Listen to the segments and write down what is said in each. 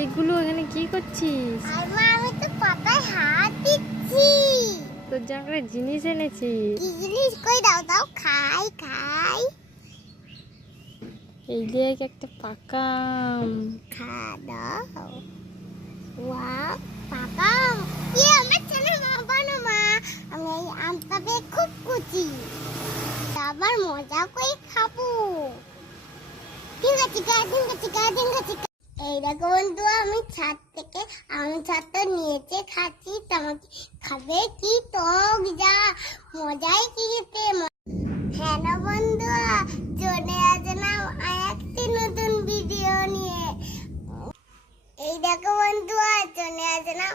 এইগুলো এখানে কি করছিস? আমি তো পাতায় হাত দিচ্ছি। তোর জন্য একটা জিনিস এনেছি। কি জিনিস? কই দাও দাও, খাই খাই। এই দেখ একটা পাকা আম। খা দাও। ওয়াও, পাকা আম। আমার ছেলে মা বানো মা। আমি এই আমটা বেশ খুব কুচি। আবার মজা করে খাবো। ডিঙ্গা চিকা ডিঙ্গা চিকা ডিঙ্গা চিকা। এই দেখো বন্ধু, আমি ছাদ থেকে ছাদটা নিয়েছে খাচ্ছি। তোমাকে খাবে কি টক যা মজাই কি প্রেম। হ্যাঁ না বন্ধু, চলে আসে না একটি নতুন ভিডিও নিয়ে। এই দেখো বন্ধু, চলে আসে না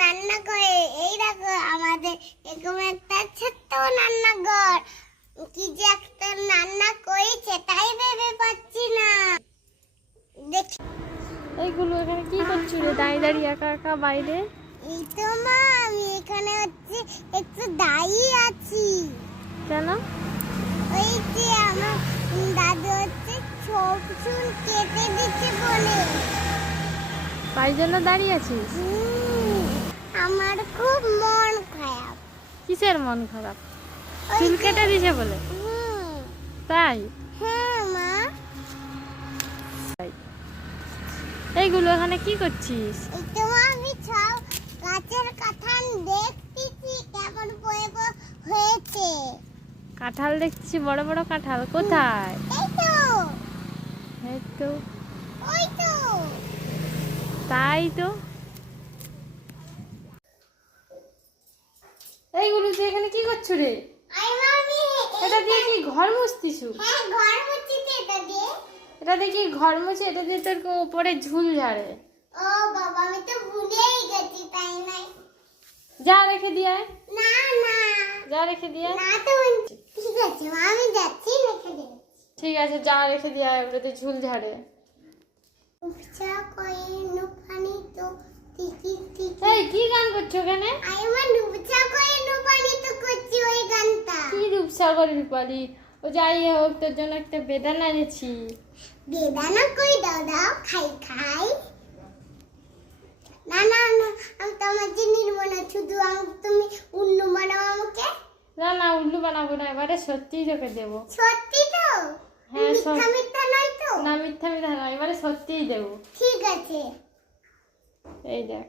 রান্না করে। এই দেখো আমাদের এরকম একটা ছোট্ট রান্নাঘর। কি যে একটা রান্না করেছে তাই ভেবে পাচ্ছি না। দেখি এইগুলো এখানে কি করছিস রে দাঁড়িয়ে দাঁড়িয়ে একা একা বাইরে? এই তো মা, আমি এখানে একটু দাঁড়িয়ে আছি। কেন? ওই যে আমার দাদু সব চুল কেটে দিচ্ছে বলে। তাই জন্য দাঁড়িয়ে আছিস? আমার খুব মন খারাপ। কিসের মন খারাপ? ওই চুল যে- কেটে দিছে বলে? তাই? হ্যাঁ মা। এইগুলো এখানে কি করছিস? এই তো মা, আমি সব গাছের কাঁঠাল দেখতেছি কেমন হয়েছে। কাঁঠাল দেখছি, বড় বড় কাঁঠাল। কোথায়? এই তো, এই তো। ওই তো। তাই তো। এইগুলো তুই এখানে কি করছো রে? এটা দিয়ে কি ঘর মুছতিছু? হ্যাঁ, ঘর মুছিতে এটা দিয়ে। এটা দিয়ে কি ঘর মুছে? এটা দিয়ে তোর উপরে ঝুল ঝাড়ে। ও বাবা, আমি তো ভুলেই গেছি, তাই নাই। যা রেখে দিয়ে আয়। না না যা রেখে দিয়ে আয়। না তো, ঠিক আছে মা, আমি যাচ্ছি রেখে দেব। ঠিক আছে, যা রেখে দিয়ে আয়, ওটাতে ঝুল ঝাড়ে। উপচা কয়ে নুপানি তো টিকি টিকি। এই কি গান করছো এখানে? আমার উপচা কয়ে নুপানি তো করছি ওই গানটা। কি রূপসাগর রূপালি? ও যাই হোক, তোর জন্য একটা বেদানা এনেছি। বেদানা কই দাও দাও, খাই খাই। না না না, আমি তোমার জন্য নিবো না, শুধু তুমি উন্নু বানাও আমাকে। না না, উল্লু বানাবো না, এবারে সত্যিই তোকে দেবো। সত্যি তো? হ্যাঁ, মিথ্যা মিথ্যা নয় তো? না, মিথ্যা মিথ্যা না, এবারে সত্যিই দেবো। ঠিক আছে। এই দেখ।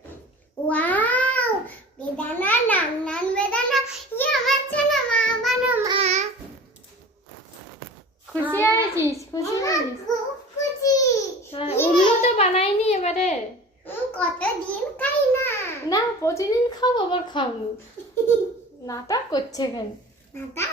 ওয়াও, বেদানা নাম নাম বেদানা। আমার ছেলে মা বানো মা। খুশি হয়েছিস? খুশি হয়েছিস? খুব খুশি। উল্লু তো বানাইনি এবারে। কতদিন খাই না। না, প্রতিদিন খাবো, আবার খাবো। নাটক করছে কেন? দাদা